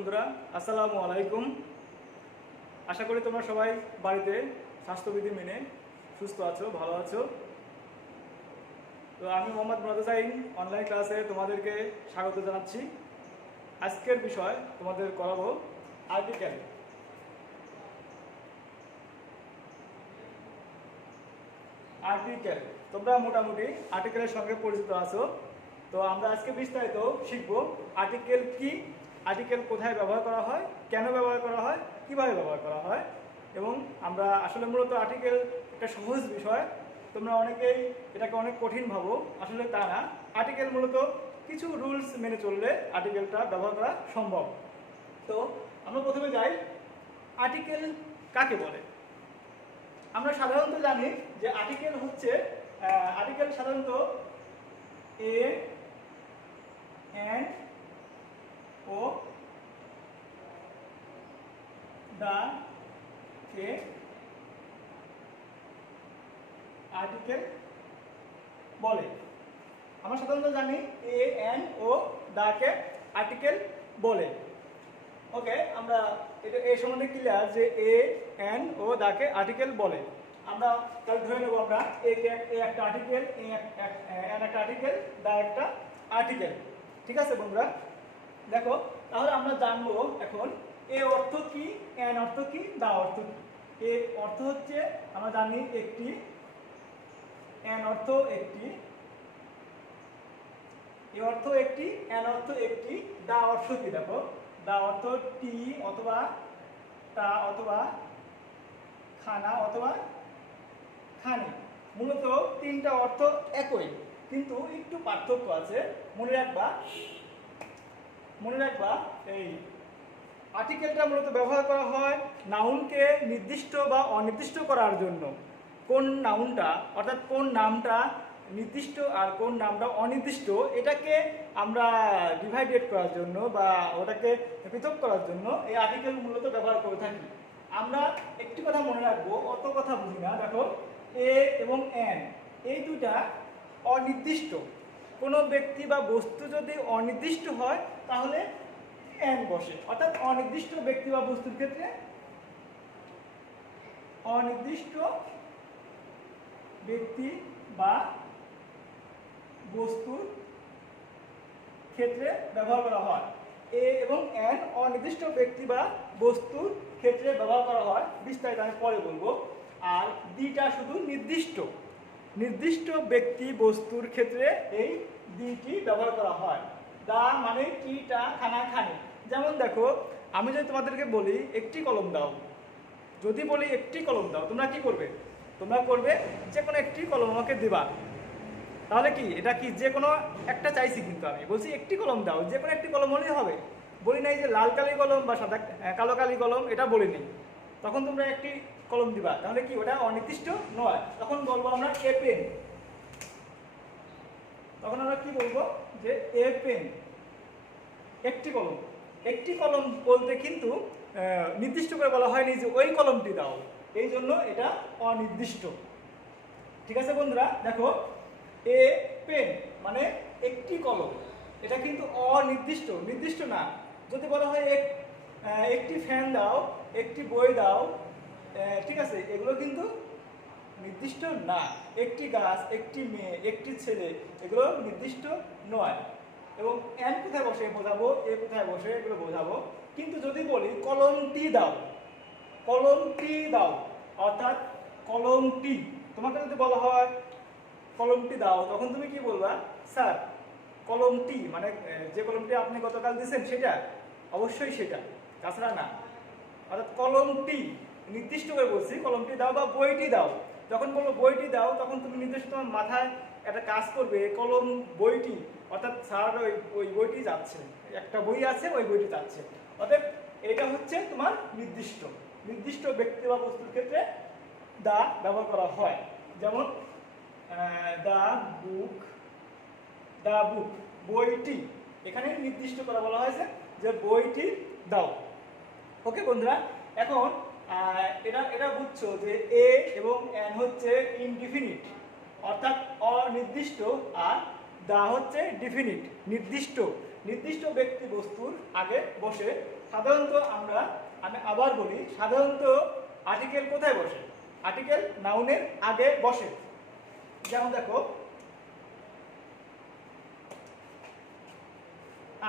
বন্ধুরা আসসালামু আলাইকুম। আশা করি তোমরা সবাই বাড়িতে স্বাস্থ্যবিধি মেনে সুস্থ আছো, ভালো আছো। তো আমি মোহাম্মদ মুরাদ অনলাইন ক্লাসে তোমাদেরকে স্বাগত জানাচ্ছি। আজকের বিষয় তোমাদের করাবো আর্টিকেল। তোমরা মোটামুটি আর্টিকেলের সঙ্গে পরিচিত আছো। তো আমরা আজকে বিস্তারিত শিখবো আর্টিকেল কি, আর্টিকেল কোথায় ব্যবহার করা হয়, কেন ব্যবহার করা হয়, কিভাবে ব্যবহার করা হয়। এবং আমরা আসলে মূলত আর্টিকেল একটা সহজ বিষয়, তোমরা অনেকেই এটাকে অনেক কঠিন ভাবো, আসলে তা না। আর্টিকেল মূলত কিছু রুলস মেনে চললে আর্টিকেলটা ব্যবহার করা সম্ভব। তো আমরা প্রথমে যাই, আর্টিকেল কাকে বলে। আমরা সাধারণত জানি যে আর্টিকেল হচ্ছে আর্টিকেল সাধারণত এ and O the K article বলে। আমরা সাধারণত জানি A N O the K article বলে। ওকে, আমরা এটা এই সম্বন্ধে ক্লিয়ার যে A N O the K article বলে। আমরা তাহলে ধরে নেব আমরা এ একটা আর্টিকেল, এন একটা আর্টিকেল, দা একটা আর্টিকেল। ঠিক আছে বন্ধুরা, দেখো তাহলে আমরা জানবো এখন এ অর্থ কি, এন অর্থ কি, দা অর্থ কি। এ অর্থ হচ্ছে আমরা জানি একটি, এন অর্থ একটি, এ অর্থ একটি, এন অর্থ একটি, দা অর্থ কি, দেখো দা অর্থ টি অথবা টা অথবা খানা অথবা খানি। মূলত তিনটা অর্থ একই, কিন্তু একটু পার্থক্য আছে। মনে রাখবা এই আর্টিকেলটা মূলত ব্যবহার করা হয় নাউনকে নির্দিষ্ট বা অনির্দিষ্ট করার জন্য। কোন নাউনটা অর্থাৎ কোন নামটা নির্দিষ্ট আর কোন নামটা অনির্দিষ্ট, এটাকে আমরা ডিভাইডেড করার জন্য বা ওটাকে পৃথক করার জন্য এই আর্টিকেল মূলত ব্যবহার করে থাকি। আমরা একটি কথা মনে রাখবো, অত কথা বুঝি না। দেখো এ এবং এন এই দুটা অনির্দিষ্ট। কোনো ব্যক্তি বা বস্তু যদি অনির্দিষ্ট হয় তাহলে এন বসে, অর্থাৎ অনির্দিষ্ট ব্যক্তি বা বস্তুর ক্ষেত্রে, অনির্দিষ্ট ব্যক্তি বা বস্তুর ক্ষেত্রে ব্যবহার করা হয়। এ এবং এন অনির্দিষ্ট ব্যক্তি বা বস্তুর ক্ষেত্রে ব্যবহার করা হয়, বিস্তারিত আমি পরে বলবো। আর দিটা শুধু নির্দিষ্ট ব্যক্তি বস্তুর ক্ষেত্রে এই দিটি ব্যবহার করা হয়। দা মানে কি, টা, খানা, খানি। যেমন দেখো আমি যদি তোমাদেরকে বলি একটি কলম দাও, যদি বলি একটি কলম দাও, তোমরা কি করবে? তোমরা করবে যে কোনো একটি কলম আমাকে দিবা। তাহলে কি এটা কি যে কোনো একটা চাইছি, কিন্তু আমি বলছি একটি কলম দাও, যে কোনো একটি কলম হলেই হবে। বলি নাই যে লাল কালি কলম বা সাদা কালো কালি কলম, এটা বলিনি। তখন তোমরা একটি কলম দিবা, তাহলে কি ওটা অনির্দিষ্ট নয়। তখন বলবো আমরা এ পেন। তখন আমরা কি বলবো যে এ পেন, একটি কলম বলতে কিন্তু নির্দিষ্ট করে বলা হয়নি যে ওই কলমটি দাও, এই জন্য এটা অনির্দিষ্ট। ঠিক আছে বন্ধুরা, দেখো এ পেন মানে একটি কলম, এটা কিন্তু নির্দিষ্ট না। যদি বলা হয় একটি ফ্যান দাও, একটি বই দাও, ঠিক আছে, এগুলো কিন্তু নির্দিষ্ট না। একটি গাছ, একটি মেয়ে, একটি ছেলে, এগুলো নির্দিষ্ট নয়। এবং এন কোথায় বসে বোঝাবো, এ কোথায় বসে এগুলো বোঝাবো। কিন্তু যদি বলি কলমটি দাও, অর্থাৎ কলমটি, তোমাকে যদি বলা হয় কলমটি দাও, তখন তুমি কি বলবা? স্যার কলমটি মানে যে কলমটি আপনি গতকাল দিয়েছেন সেটা, অবশ্যই সেটা, তাছাড়া না। অর্থাৎ কলমটি নির্দিষ্ট করে বলছি, কলমটি দাও বা বইটি দাও। যখন বলবো বইটি দাও, তখন তুমি নির্দিষ্ট তোমার মাথায় একটা কাজ করবে, কলম বইটি, অর্থাৎ স্যার ওই বইটি যাচ্ছে, একটা বই আছে ওই বইটি যাচ্ছে। অর্থাৎ এটা হচ্ছে তোমার নির্দিষ্ট ব্যক্তি বা বস্তুর ক্ষেত্রে দা ব্যবহার করা হয়। যেমন দা বুক, বইটি, এখানে নির্দিষ্ট করে বলা হয়েছে যে বইটি দাও। ওকে বন্ধুরা, এখন এটা বুঝছো যে এ এবং এন হচ্ছে ইনডিফিনিট, অর্থাৎ অনির্দিষ্ট, আর দা হচ্ছে ডিফিনিট, নির্দিষ্ট ব্যক্তি বস্তুর আগে বসে। সাধারণত আমি আবার বলি, সাধারণত আর্টিকেল কোথায় বসে? আর্টিকেল নাউনের আগে বসে। যেমন দেখো,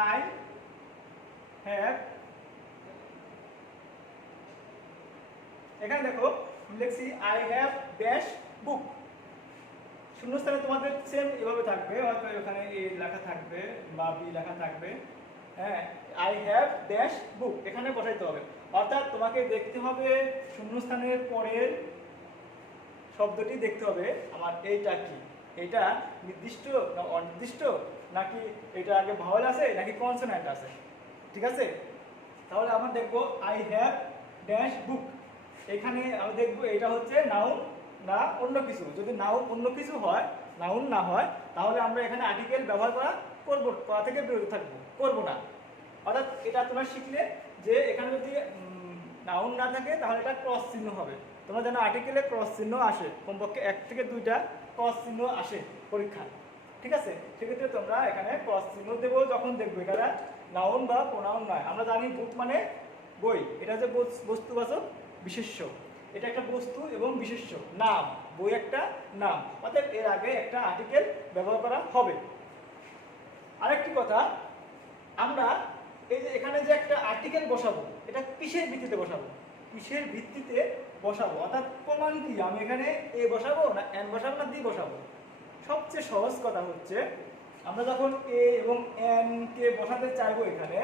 আই হ্যাভ, এখানে দেখো লিখছি আই হ্যাভ ড্যাশ বুক। শূন্যস্থানে তোমাদের সেম এভাবে থাকবে, হয়তো এখানে এ লেখা থাকবে বা বি লেখা থাকবে। হ্যাঁ, আই হ্যাভ ড্যাশ বুক এখানে বসাইতে হবে। অর্থাৎ তোমাকে দেখতে হবে শূন্যস্থানের পরের শব্দটি দেখতে হবে আমার এইটা কি, এটা নির্দিষ্ট না অনির্দিষ্ট, নাকি এটা আগে ভাওয়েল আছে নাকি কনসোন্যান্ট আছে। ঠিক আছে, তাহলে আমরা দেখবো আই হ্যাভ ড্যাশ বুক, এখানে আমরা দেখবো এটা হচ্ছে নাউন না অন্য কিছু। যদি নাউন অন্য কিছু হয়, নাউন না হয়, তাহলে আমরা এখানে আর্টিকেল ব্যবহার করা থেকে বিরত থাকবো, করবো না। অর্থাৎ এটা তোমরা শিখলে যে এখানে যদি নাউন না থাকে তাহলে এটা ক্রস চিহ্ন হবে। তোমরা জানো আর্টিকেলে ক্রস চিহ্ন আসে, কমপক্ষে 1 থেকে 2টা ক্রস চিহ্ন আসে পরীক্ষায়। ঠিক আছে, সেক্ষেত্রে তোমরা এখানে ক্রস চিহ্ন দেবো যখন দেখবো এটা নাউন বা প্রোনাউন নয়। আমরা জানি বুক মানে বই, এটা হচ্ছে বস্তুবাচক বিশেষ্য, এটা একটা বস্তু এবং বিশেষ্য নাম, বই একটা নাম, অর্থাৎ এর আগে একটা আর্টিকেল ব্যবহার করা হবে। আরেকটি কথা, আমরা এই যে এখানে যে একটা আর্টিকেল বসাবো, এটা কিসের ভিত্তিতে বসাবো? কিসের ভিত্তিতে বসাবো, অর্থাৎ প্রমাণ কি? আমি এখানে এ বসাবো না এন বসাবো না দি বসাবো? সবচেয়ে সহজ কথা হচ্ছে, আমরা যখন এ এবং এন কে বসাতে চাইবো এখানে,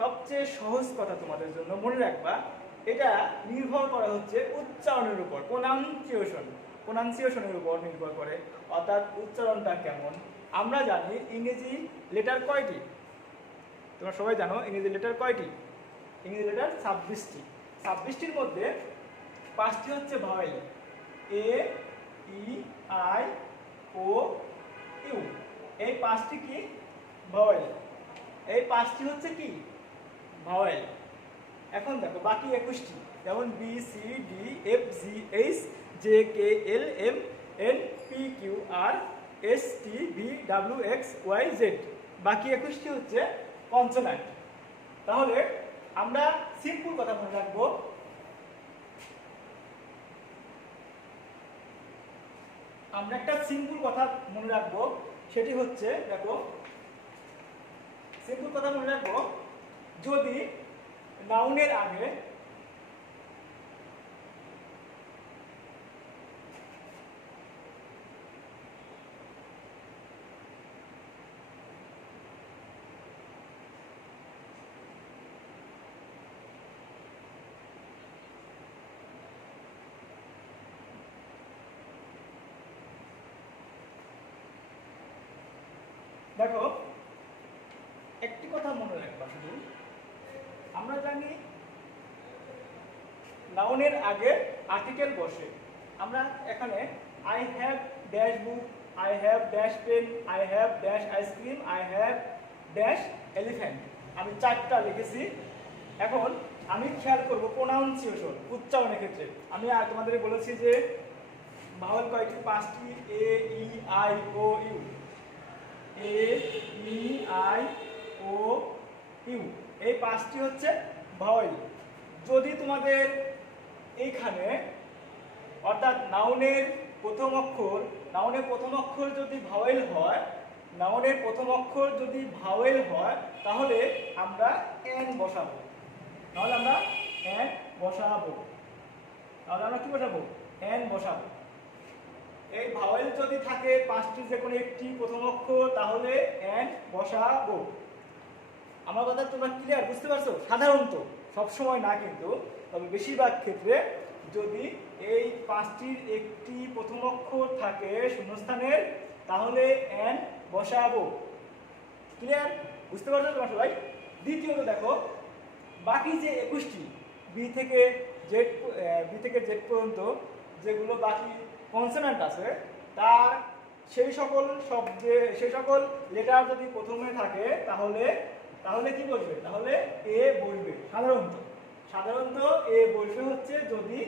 সবচেয়ে সহজ কথা তোমাদের জন্য মনে রাখবা, এটা নির্ভর করে হচ্ছে উচ্চারণের উপর, প্রোনাউন্সিয়েশনের উপর নির্ভর করে। অর্থাৎ উচ্চারণটা কেমন। আমরা জানি ইংরেজি লেটার কয়টি? তোমরা সবাই জানো ইংরেজি লেটার কয়টি? ইংরেজি লেটার 26টি। 26টির মধ্যে 5টি হচ্ছে vowel, A, E, I, O, U. এই 5টি কি? ভাওয়েল। এই 5টি হচ্ছে কি? ভাওয়েল। এখন দেখো বাকি 21টি, যেমন B, C, D, F, G, H, J, K, L, M, N, P, Q, R, S, T, V, W, X, Y, Z. বাকি 21টি হচ্ছে কনসোন্যান্ট। তাহলে আমরা সিম্পল কথা মনে রাখবো, আমরা একটা সিম্পল কথা মনে রাখবো, সেটি হচ্ছে দেখো, সিম্পল কথা মনে রাখবো, যদি নাউনের আগে দেখো একটি কথা মনে রাখবা, শুধু আমরা জানি নাউনের আগে আর্টিকেল বসে। আমরা এখানে I have dash book, I have dash pen, I have dash ice cream, I have dash elephant, আমি 4টা লিখেছি। এখন আমি খেয়াল করব প্রোনাউন্সিয়েশন, উচ্চারণের ক্ষেত্রে। আমি তোমাদের বলেছি যে ভাওয়েল কয়টি? 5টি, A, E, I, O, U. A, E, I, O, U, এই 5টি হচ্ছে ভাওয়েল। যদি তোমাদের এইখানে অর্থাৎ নাউনের প্রথম অক্ষর যদি ভাওয়েল হয়, নাউনের প্রথম অক্ষর যদি ভাওয়েল হয়, তাহলে আমরা এন বসাবো। তাহলে আমরা এন বসাবো। তাহলে আমরা কি বসাবো? এন বসাবো। এই ভাওয়েল যদি থাকে 5টির যে কোনো একটি প্রথম অক্ষর, তাহলে এন বসাবো। আমার কথা তোমরা ক্লিয়ার, বুঝতে পারছো? সাধারণত, সবসময় না কিন্তু, তবে বেশিরভাগ ক্ষেত্রে যদি এই 5টির একটি প্রথম অক্ষর থাকে শূন্যস্থানের, তাহলে এন বসাবো। ক্লিয়ার, বুঝতে পারছো তোমরা সবাই? দ্বিতীয়ত দেখো, বাকি যে 21টি বি থেকে জেড পর্যন্ত যেগুলো বাকি কনসোন্যান্ট আছে, তার সেই সকল লেটার যদি প্রথমে থাকে, তাহলে কি বসবে? তাহলে এ বসবে। সাধারণত এ বসবে হচ্ছে যদি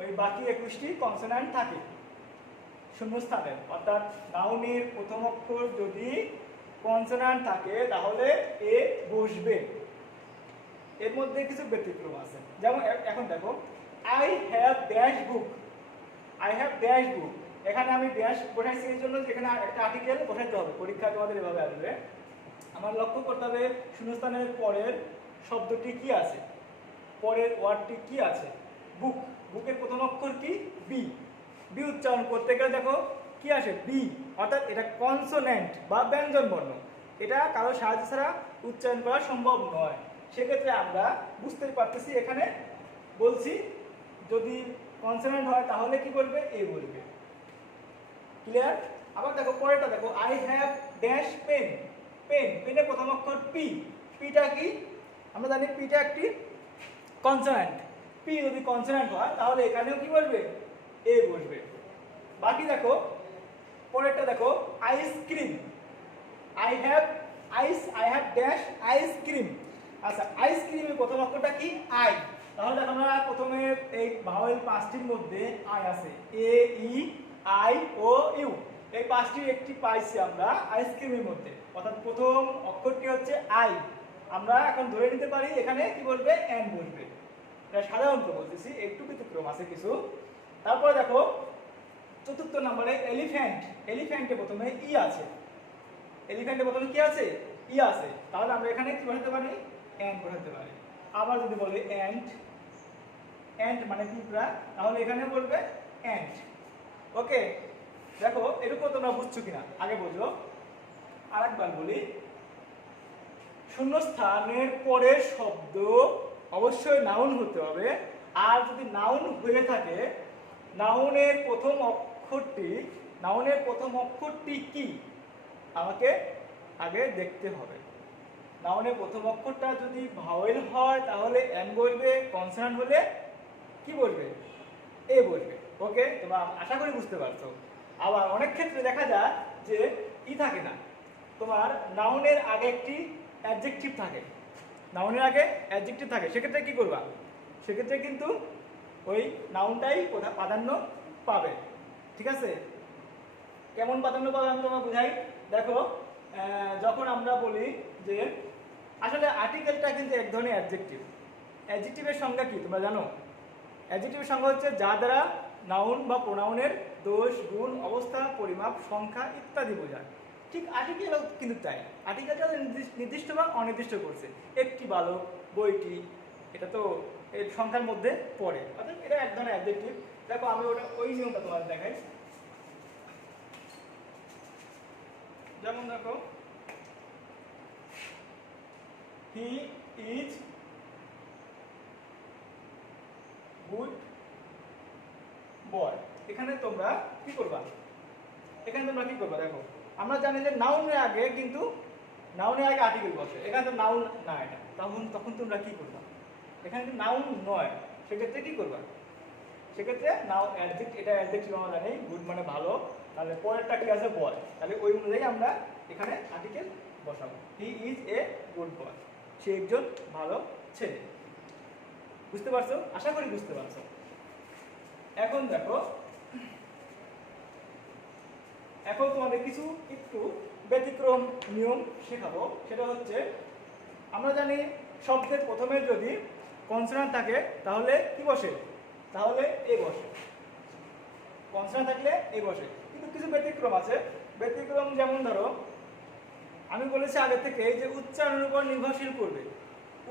ওই বাকি 21টি কনসোন্যান্ট থাকে শূন্যস্থানে। অর্থাৎ নাউনের প্রথম অক্ষর যদি কনসোন্যান্ট থাকে, তাহলে এ বসবে। এর মধ্যে কিছু ব্যতিক্রম আছে। যেমন এখন দেখো I have dash book, I have dash বুক, এখানে আমি ড্যাশ বসাইছি এই জন্য যেখানে একটা আর্টিকেল বসাইতে হবে, পরীক্ষা তোমাদের এভাবে আসবে। আমার লক্ষ্য করতে হবে শূন্যস্থানের পরের শব্দটি কি আছে, পরের ওয়ার্ডটি কি আছে, বুক, বুকের প্রথম অক্ষর কি, বি, বি উচ্চারণ করতে গেলে দেখো কি আসে, বি, অর্থাৎ এটা কনসোনেন্ট বা ব্যঞ্জন বর্ণ, এটা কারো সাহায্য ছাড়া উচ্চারণ করা সম্ভব নয়। সেক্ষেত্রে আমরা বুঝতে পারতেছি এখানে বলছি যদি কনসোনেন্ট হয় তাহলে কি বলবে, এ বলবে। ক্লিয়ার? আবার দেখো পরেরটা দেখো I have dash pen, pen, পেনের প্রথম অক্ষর পি, পিটা কি, আমরা জানি পিটা একটি কনসোনেন্ট, পি যদি কনসোনেন্ট হয় তাহলে এখানেও কি বলবে, এ বসবে। বাকি দেখো পরেরটা দেখো ice cream, I have ice, I have dash ice cream. আচ্ছা আইসক্রিমের প্রথম অক্ষরটা কি, আই, তাহলে দেখো আমরা প্রথমে এই ভাওয়েল পাঁচটির মধ্যে আই আছে, এ ই আই ও ইউ, এই পাঁচটির একটি পাইছি আমরা আইসক্রিমের মধ্যে, অর্থাৎ প্রথম অক্ষরটি হচ্ছে আই। আমরা এখন ধরে নিতে পারি এখানে কি বলবে, এন বলবে, এটা সাধারণত বলতেছি, একটু ব্যতিক্রম আছে কিছু। তারপরে দেখো চতুর্থ নম্বরে এলিফ্যান্ট, এলিফ্যান্টে প্রথমে ই আছে, এলিফ্যান্টে প্রথমে কি আছে, ই আছে, তাহলে আমরা এখানে কি বসাতে পারি, এন্ড বসাতে পারি। আবার যদি বলে এন্ড, এন্ড মানে পিঁপড়া, তাহলে এখানে বলবে এন্ড। ওকে, দেখো এরকম তোমরা বুঝছো কিনা আগে বোঝো। আরেকবার বলি, শূন্যস্থানের পরের শব্দ অবশ্যই নাউন হতে হবে, আর যদি নাউন হয়ে থাকে নাউনের প্রথম অক্ষরটি, নাউনের প্রথম অক্ষরটি কি আমাকে আগে দেখতে হবে। নাউনের প্রথম অক্ষরটা যদি ভাওয়েল হয় তাহলে এন বলবে, কনসোনেন্ট হলে কি বলবে, এ বলবে। ওকে, তোমরা আশা করি বুঝতে পারছো। আবার অনেক ক্ষেত্রে দেখা যায় যে ই থাকে না, তোমার নাউনের আগে একটি অ্যাডজেক্টিভ থাকে, নাউনের আগে অ্যাডজেক্টিভ থাকে, সেক্ষেত্রে কি করবা, সেক্ষেত্রে কিন্তু ওই নাউনটাই প্রাধান্য পাবে। ঠিক আছে, কেমন প্রাধান্য পাবে আমি তোমাকে বুঝাই। দেখো যখন আমরা বলি যে আসলে আর্টিকেলটা কিন্তু এক ধরনের অ্যাডজেক্টিভ, অ্যাডজেক্টিভের সংজ্ঞা কি তোমরা জানো? অ্যাডজেক্টিভের সংজ্ঞা হচ্ছে যা দ্বারা নাউন বা প্রোনাউনের দোষ, গুণ, অবস্থা, পরিমাপ, সংখ্যা ইত্যাদি বোঝায়। ঠিক আর্টিকেলও কিন্তু তাই, আর্টিকেলটা নির্দিষ্ট বা অনির্দিষ্ট করছে, একটি বালক, বইটি, এটা তো এর সংখ্যার মধ্যে পড়ে, অর্থাৎ এটা এক ধরনের অ্যাডজেক্টিভ। দেখো আমি ওটা ওই নিয়মটা তোমাদের দেখাই। যেমন দেখো হি ইজ গুড বয়, এখানে তোমরা কি করবা, এখানে তোমরা কি করবা, দেখো আমরা জানি যে নাউনের আগে কিন্তু নাউনের আগে আর্টিকেল বসে, এখানে তো নাউন না এটা, তখন তোমরা কি করবা, এখানে কিন্তু নাউন নয়, সেক্ষেত্রে কি করবা, সেক্ষেত্রে নাও অ্যাডজেক্ট, এটা অ্যাডজেক্টিভ আমরা জানি, গুড মানে ভালো, তাহলে পরেরটা কি আছে, বয়, তাহলে ওই অনুযায়ী আমরা এখানে আর্টিকেল বসাবো। He is a good boy, সে একজন ভালো ছেলে। বুঝতে পারছো? আশা করি বুঝতে পারছো। এখন দেখো, এখন তোমাদের কিছু একটু ব্যতিক্রম নিয়ম শেখাবো। সেটা হচ্ছে আমরা জানি শব্দের প্রথমে যদি কনসোনেন্ট থাকে তাহলে কি বসে, তাহলে এ বসে, কনসোনেন্ট থাকলে এ বসে। কিন্তু কিছু ব্যতিক্রম আছে, ব্যতিক্রম যেমন ধরো আমি বলেছি আগে থেকে যে উচ্চারণের উপর নির্ভরশীল করবে,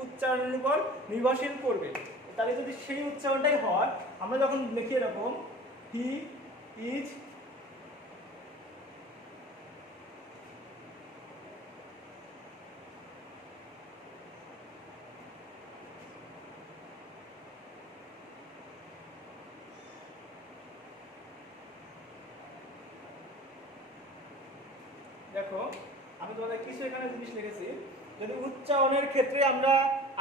উচ্চারণের উপর নির্ভরশীল করবে, তাহলে যদি সেই উচ্চারণটাই হয়, আমরা যখন লিখি এরকম হি ইজ দেখো আমি তোমাদের কিছু এখানে জিনিস লিখেছি, যদি উচ্চারণের ক্ষেত্রে আমরা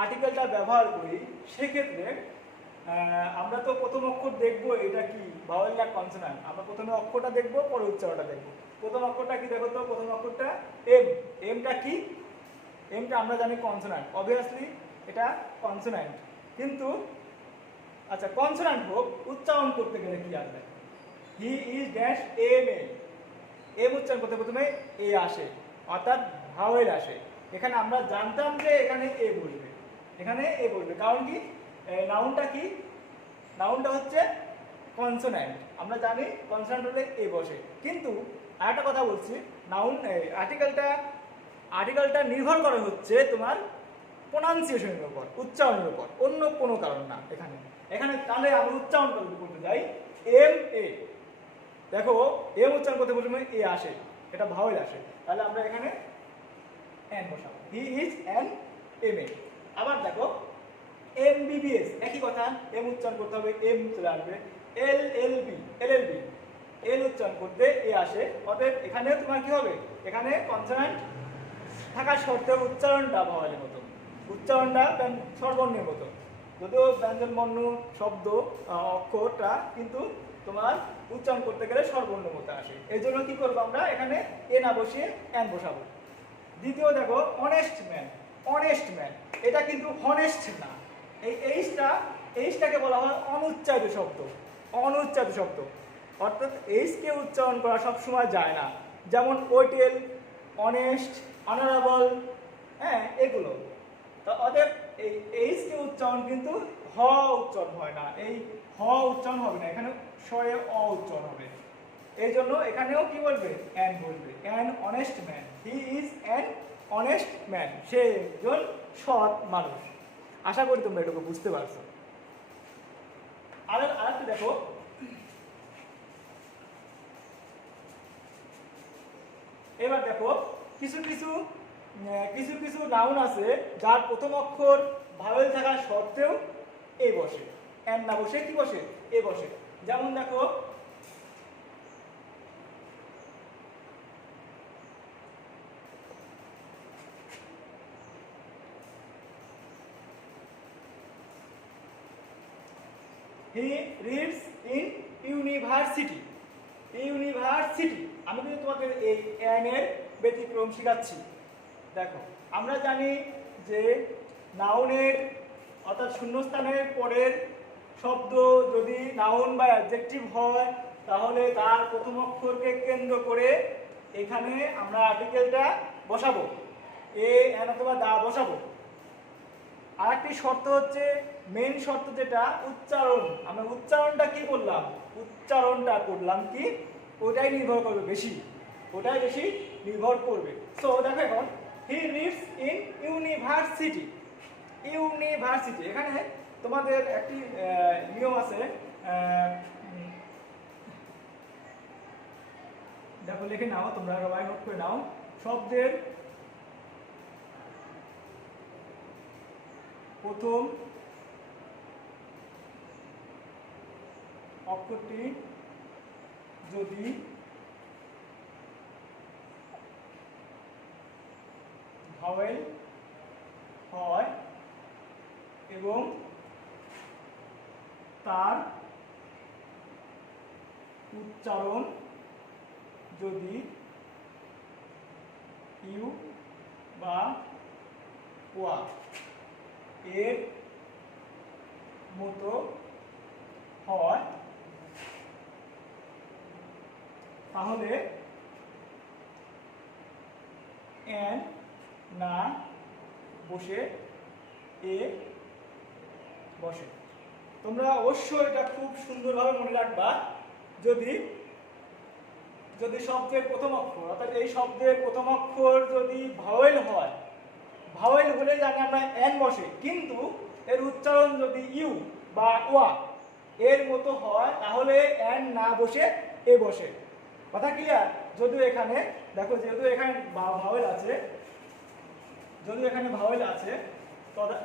আর্টিকেলটা ব্যবহার করি সেক্ষেত্রে আমরা তো প্রথম অক্ষর দেখব এটা কি ভাওয়েল না কনসোন্যান্ট, আমরা প্রথমে অক্ষরটা দেখব পরে উচ্চারণটা দেখব। প্রথম অক্ষরটা কি দেখো তো, প্রথম অক্ষরটা এম, এমটা কি, এমটা আমরা জানি কনসোন্যান্ট, অবভিয়াসলি এটা কনসোন্যান্ট, কিন্তু আচ্ছা কনসোন্যান্ট হোক, উচ্চারণ করতে গেলে কি আসবে, he is dash M A, M উচ্চারণ করতে প্রথমে এ আসে, অর্থাৎ ভাওয়েল আসে। এখানে আমরা জানতাম যে এখানে এ বসবে, এখানে এ বসবে, কারণ কি নাউনটা কি, নাউনটা হচ্ছে কনসোন্যান্ট, আমরা জানি কনসোন্যান্ট হলে এ বসে। কিন্তু আরেকটা কথা বলছি, নাউন আর্টিকেলটা নির্ভর করে হচ্ছে তোমার প্রোনাউন্সিয়েশনের উপর, উচ্চারণের উপর, অন্য কোনো কারণ না। এখানে তাহলে আমি উচ্চারণ করতে যাই, এম এ, দেখো এম উচ্চারণ করতে প্রথমে এ আসে, এটা ভাওয়েল আসে, তাহলে আমরা এখানে এন বসাবো, হি ইজ অ্যান এম এ। আবার দেখো এমবিবিএস, একই কথা, এম উচ্চারণ করতে হবে এম চলে আসবে, এলএলবি, এল উচ্চারণ করতে এ আসে, অতএব এখানেও তোমার কি হবে, এখানে কনসোন্যান্ট থাকা সত্ত্বেও উচ্চারণটা ভাওয়েলের মতো, উচ্চারণটা স্বরবর্ণের মতো, যদিও ব্যঞ্জনবর্ণ শব্দ অক্ষরটা কিন্তু তোমার উচ্চারণ করতে গেলে স্বরবর্ণের মতো আসে। এই জন্য কি করবো আমরা এখানে এ না বসিয়ে এন বসাবো। দ্বিতীয় দেখো অনেস্ট ম্যান, এটা কিন্তু হনেস্ট না, এই এইচটাকে বলা হয় অনুচ্চারিত শব্দ, অর্থাৎ এইচকে উচ্চারণ করা সবসময় যায় না, যেমন ওয়েটেল, অনেস্ট, অনারেবল, হ্যাঁ এগুলো। তো অতএব এই এইচকে উচ্চারণ কিন্তু হ উচ্চারণ হয় না, এই হ উচ্চারণ হবে না, এখানে স্বরে অ উচ্চারণ হবে। এই জন্য এখানেও কি বলবে, অ্যান বলবে, an honest man, he is an honest man, সে একজন সৎ মানুষ। আশা করি তোমরা এটুকু বুঝতে পারছো। আরেকটা দেখো, এবার দেখো কিছু কিছু নাউন আছে যার প্রথম অক্ষর ভাওয়েল থাকা সত্ত্বেও এ বসে, এন না বসে কি বসে, এ বসে। যেমন দেখো হি রিডস ইন ইউনিভার্সিটি, আমি কিন্তু তোমাদের এই এন এর ব্যতিক্রম শেখাচ্ছি। দেখো আমরা জানি যে নাউনের অর্থাৎ শূন্যস্থানের পরের শব্দ যদি নাউন বা অ্যাডজেক্টিভ হয়, তাহলে তার প্রথম অক্ষরকে কেন্দ্র করে এখানে আমরা আর্টিকেলটা বসাবো, এ এন অথবা দা বসাবো। আরেকটি শর্ত হচ্ছে, মেইন শর্ত যেটা উচ্চারণ, আমরা উচ্চারণটা কি করলাম, কি ওটাই নির্ভর করবে বেশি, নির্ভর করবে। সো দেখো এখন হি লিভস ইন ইউনিভার্সিটি, এখানে তোমাদের একটি নিয়ম আছে, দেখো লিখে নাও, তোমরা সবাই নোট করে নাও, শব্দের প্রথম অক্ষরটি যদি ভাওয়েল হয় এবং তার উচ্চারণ যদি ইউ বা ওয়া এর মতো হয়, তাহলে এন না বসে এ বসে। তোমরা অবশ্যই এটা খুব সুন্দরভাবে মনে রাখবা, যদি শব্দের প্রথম অক্ষর অর্থাৎ এই শব্দের প্রথম অক্ষর যদি ভাওয়েল হয়, ভাওয়েল হলে জানি আমরা এন বসে, কিন্তু এর উচ্চারণ যদি ইউ বা ওয়া এর মতো হয়, তাহলে এন না বসে এ বসে। কথা ক্লিয়ার? যদিও এখানে দেখো, যেহেতু এখানে ভাওয়েল আছে,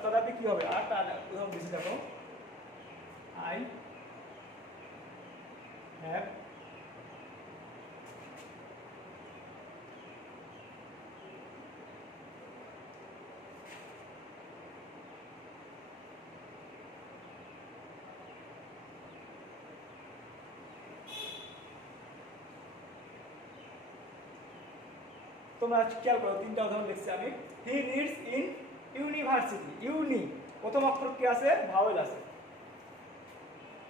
তথাপি কি হবে, আর উদাহরণ দিচ্ছি, দেখো আই হ্যাভ তোমরা খেয়াল করো, তিনটা উদাহরণ লিখছি আমি। হি রিডস ইন ইউনিভার্সিটি, প্রথম অক্ষর কি আছে, ভাওয়েল আছে,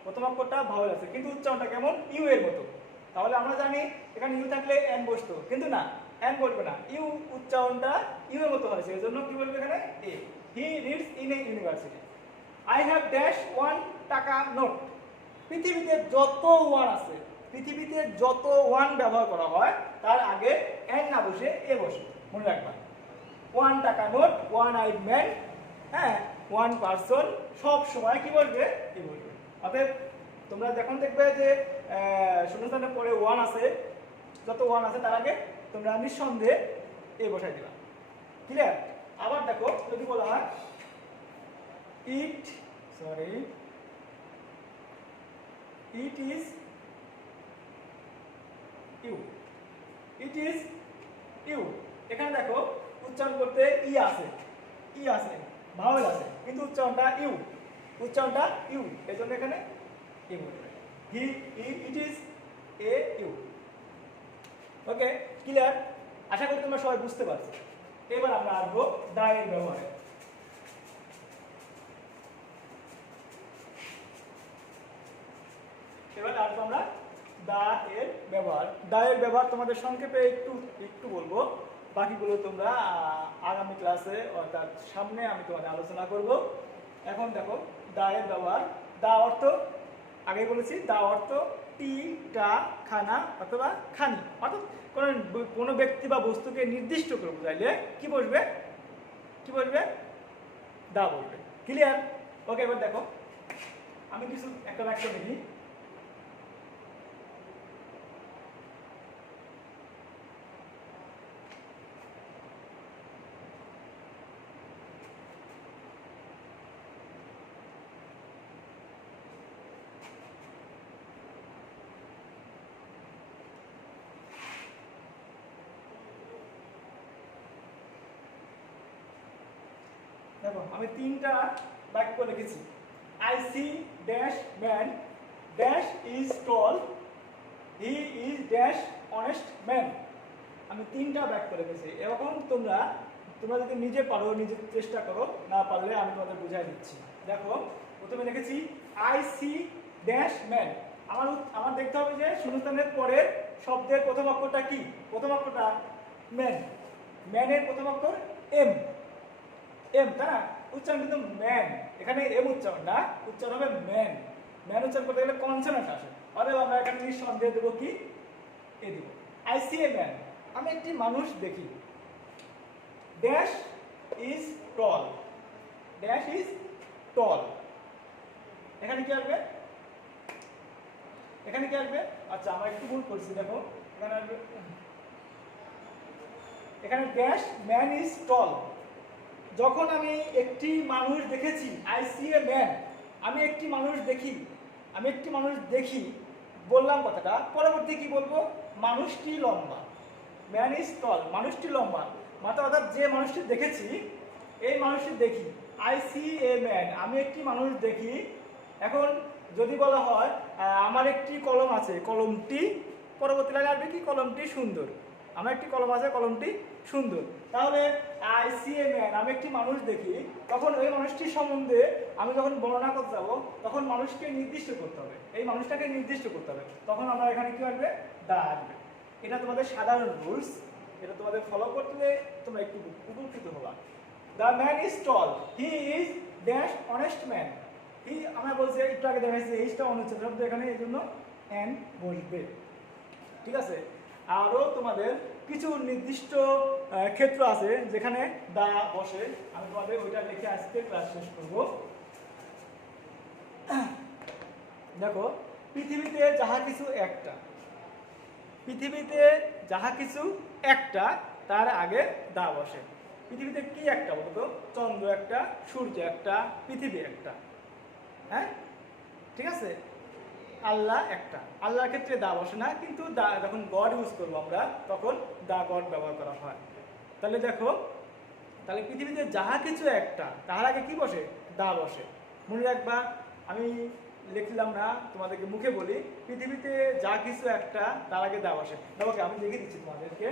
প্রথম অক্ষরটা ভাওয়েল আছে, কিন্তু উচ্চারণটা কেমন, ইউ এর মতো। তাহলে আমরা জানি এখানে ইউ থাকলে এন বসতো, কিন্তু না, এন বলবে না, ইউ উচ্চারণটা ইউ এর মতো হয়েছে, এই জন্য কি বলবে এখানে a. He reads in a university. I have dash one টাকা নোট। পৃথিবীতে যত ওয়ান আছে, পৃথিবীতে যত ওয়ান ব্যবহার করা হয় তার আগে এন না বসে এ বসে, মনে রাখবা। ওয়ান টাকা নোট, ওয়ান আইড ম্যান, হ্যাঁ, ওয়ান পারসন, সব সময় কি বলবে? এ বলবে। অতএব তোমরা যখন দেখবে যে শূন্যস্থানের পরে ওয়ান আছে, যত ওয়ান আছে তার আগে তোমরা নিঃসন্দেহে এ বসাই দিবা। ক্লিয়ার? আবার দেখো, যদি বলা হয় it is U, it is U. এখানে দেখো উচ্চারণ করতে ই আছে, ভাওয়েল আছে, কিন্তু উচ্চারণটা ইউ, এই জন্য এখানে ই বলবে। It is a U. Okay, clear? আশা করি তোমরা সবাই বুঝতে পারছো। এবার আমরা আসবো দা এর ব্যবহারে। এবার আসবো আমরা দা এর ব্যবহার। দা এর ব্যবহার তোমাদের সংক্ষেপে একটু বলবো, বাকিগুলো তোমরা আগামী ক্লাসে অর্থাৎ সামনে আমি তোমাদের আলোচনা করব। এখন দেখো দা এর ব্যবহার। দা অর্থ আগে বলেছি, দা অর্থ টি, টা, খানা অথবা খানি, অর্থাৎ কোনো ব্যক্তি বা বস্তুকে নির্দিষ্ট করে বোঝাইলে কি বসবে? দা বলবে। ক্লিয়ার? ওকে, এবার দেখো আমি কিছু একটা বাক্য দেখি। দেখো আমি তিনটা বাক্য লিখেছি। I see dash man dash is tall, he is dash honest man. আমি তিনটা বাক্য লিখেছি। এখন তোমরা যদি নিজে পারো, নিজে চেষ্টা করো, না পারলে আমি তোমাদের বুঝাই দিচ্ছি। দেখো প্রথমে লিখেছি আই সি ড্যাশ ম্যান। আমার দেখতে হবে যে শূন্যস্থানের পরের শব্দের প্রথম অক্ষরটা কি? প্রথম অক্ষরটা ম্যান, ম্যানের প্রথম অক্ষর এম, তাই না? উচ্চারণ কিন্তু ম্যান, এখানে এম উচ্চারণ না, উচ্চারণ হবে ম্যান। ম্যান উচ্চারণ করতে গেলে কনসোনেন্ট আসে। অতএব আমরা এখানে নিঃসন্দেহে দেবো কি? এ দেব। আই সি এ ম্যান, আমি একটি মানুষ দেখি। ড্যাশ ইজ টল, এখানে কি আসবে? আচ্ছা আমরা একটু ভুল করছি, দেখো এখানে আসবে, এখানে ড্যাশ ম্যান ইজ টল। যখন আমি একটি মানুষ দেখেছি, আই সি এ ম্যান, আমি একটি মানুষ দেখি বললাম কথাটা, পরবর্তী কি বলবো? মানুষটি লম্বা। ম্যান ইজ টল, মানুষটি লম্বা, অর্থাৎ যে মানুষটি দেখেছি, এই মানুষটি দেখি। আই সি এ ম্যান, আমি একটি মানুষ দেখি। এখন যদি বলা হয় আমার একটি কলম আছে, কলমটি, পরবর্তী লাইনে আসবে কি? কলমটি সুন্দর। আমার একটি কলম আছে, কলমটি সুন্দর। তাহলে আই সি এ ম্যান, আমি একটি মানুষ দেখি, তখন ওই মানুষটির সম্বন্ধে আমি যখন বর্ণনা করতে যাবো তখন মানুষকে নির্দিষ্ট করতে হবে, এই মানুষটাকে নির্দিষ্ট করতে হবে। তখন আমরা এখানে কি আসবে? দা আসবে। এটা তোমাদের সাধারণ রুলস, এটা তোমাদের ফলো করলে তোমরা একটু উপকৃত হবা। The man is tall, he is dash honest man. আমরা বলছি একটু আগে দেখাচ্ছি এইটা অনুচ্ছেদ শব্দ, এখানে এই জন্য এন বসবে। ঠিক আছে? আরও তোমাদের কিছু নির্দিষ্ট ক্ষেত্র আছে যেখানে দা বসে, আমি তোমাদের ওইটা লিখে আজকে ক্লাস শেষ করব। দেখো পৃথিবীতে যাহা কিছু একটা, তার আগে দা বসে। পৃথিবীতে কি একটা বলতো? চন্দ্র একটা, সূর্য একটা, পৃথিবী একটা, হ্যাঁ ঠিক আছে? আল্লাহ একটা। আল্লাহর ক্ষেত্রে দা বসে না, কিন্তু দা যখন গড ইউজ করবো আমরা তখন দা গড ব্যবহার করা হয়। তাহলে দেখো, তাহলে পৃথিবীতে যাহা কিছু একটা, তাহার আগে কি বসে? দা বসে। মনে রাখবা, আমি লিখলাম না, তোমাদেরকে মুখে বলি, পৃথিবীতে যা কিছু একটা তার আগে দা বসে। দেখো আমি লিখে দিচ্ছি তোমাদেরকে,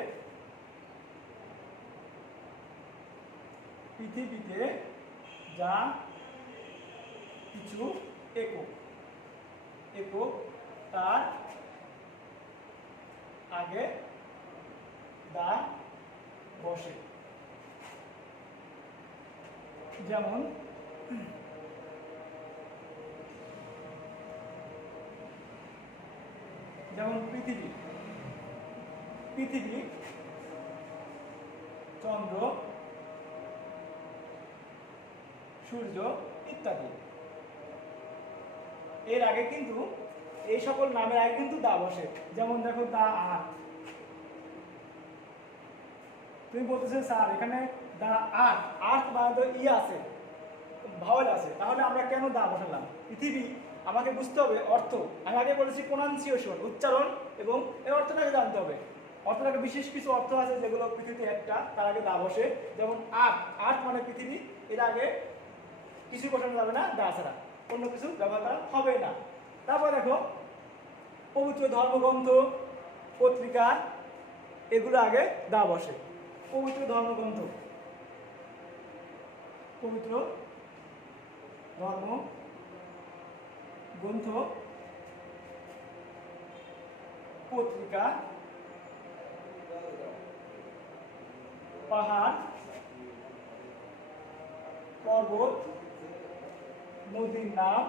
পৃথিবীতে যা কিছু একক, তার আগে দা বসে। যেমন পৃথিবী, পৃথিবী, চন্দ্র, সূর্য ইত্যাদি। এর আগে কিন্তু এই সকল নামের আগে কিন্তু দা বসে। যেমন দেখো দা আর্থ, তুমি বলতেছো স্যার এখানে দা আর্থ, আর্থ মানে তো ই আছে, ভাওয়াল আছে, তাহলে আমরা কেন দা বসালাম? পৃথিবী, আমাকে বুঝতে হবে অর্থ। আমি আগে বলেছি প্রোনাউন্সিয়েশন, উচ্চারণ, এবং এই অর্থটাকে জানতে হবে। অর্থটাকে বিশেষ কিছু অর্থ আছে যেগুলো পৃথিবীতে একটা, তার আগে দা বসে। যেমন আর্থ, আর্থ মানে পৃথিবী, এর আগে কিছু বসানো যাবে না দা ছাড়া, অন্য কিছু ব্যবহার করা হবে না। তারপর দেখো পবিত্র ধর্মগ্রন্থ, পত্রিকা, এগুলো আগে দা বসে। পবিত্র ধর্মগ্রন্থ, পবিত্র ধর্মগ্রন্থ, পত্রিকা, পাহাড়, পর্বত, নদীর নাম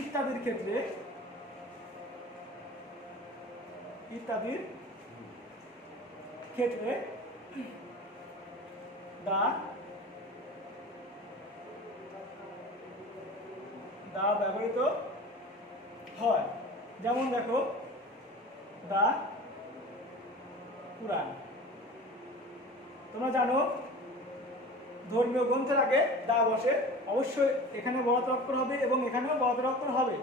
ইত্যাদির ক্ষেত্রে দা ব্যবহৃত হয়। যেমন দেখো দা কুরআন। তোমরা জানো ধর্মীয় গ্রন্থের আগে দা বসে, অবশ্যই এখানে বড় অক্ষর হবে এবং এখানেও বড় অক্ষর হবে,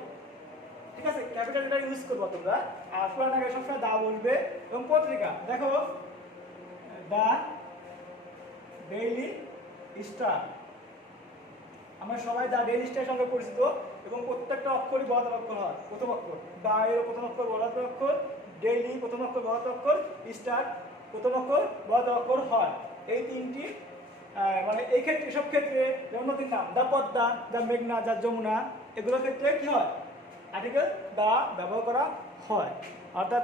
ঠিক আছে? ক্যাপিটাল লেটার ইউজ করবো তোমরা। আর কোরআন আগে সবসময় দা বসবে। এবং পত্রিকা, দেখো দা ডেইলি স্টার, আমরা সবাই দা ডেইলি স্টারের সঙ্গে পরিচিত, এবং প্রত্যেকটা অক্ষরই বড় অক্ষর হয়। প্রথম অক্ষর দা এর প্রথম অক্ষর বড় অক্ষর, ডেইলি প্রথম অক্ষর বড় অক্ষর, স্টার প্রথম অক্ষর বড় অক্ষর হয়। এই তিনটি মানে এই ক্ষেত্রে, এসব ক্ষেত্রে যেমন নদীর নাম দা পদ্মা, দা মেঘনা, দা যমুনা, এগুলোর ক্ষেত্রে কি হয়? আর্টিকেল দা ব্যবহার করা হয়। অর্থাৎ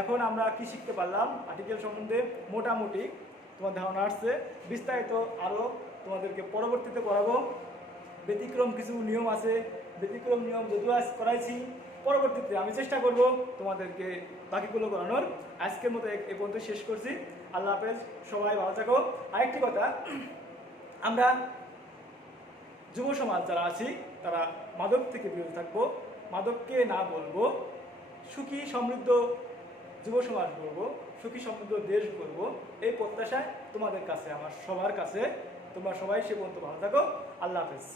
এখন আমরা কি শিখতে পারলাম? আর্টিকেল সম্বন্ধে মোটামুটি তোমার ধারণা আসছে। বিস্তারিত আরও তোমাদেরকে পরবর্তীতে পড়াবো। ব্যতিক্রম কিছু নিয়ম আছে, ব্যতিক্রম নিয়ম যদিও আজ করাইছি, পরবর্তীতে আমি চেষ্টা করব তোমাদেরকে বাকিগুলো করানোর। আজকের মতো এ পর্যন্ত শেষ করছি। আল্লাহ হাফেজ, সবাই ভালো থাকো। আরেকটি কথা, আমরা যুব সমাজ যারা আছি তারা মাদক থেকে বিরত থাকবো, মাদককে না বলবো, সুখী সমৃদ্ধ যুব সমাজ করবো, সুখী সমৃদ্ধ দেশ করবো, এই প্রত্যাশায় তোমাদের কাছে, আমার সবার কাছে। তোমরা সবাই সে পর্যন্ত ভালো থাকো। আল্লাহ হাফেজ।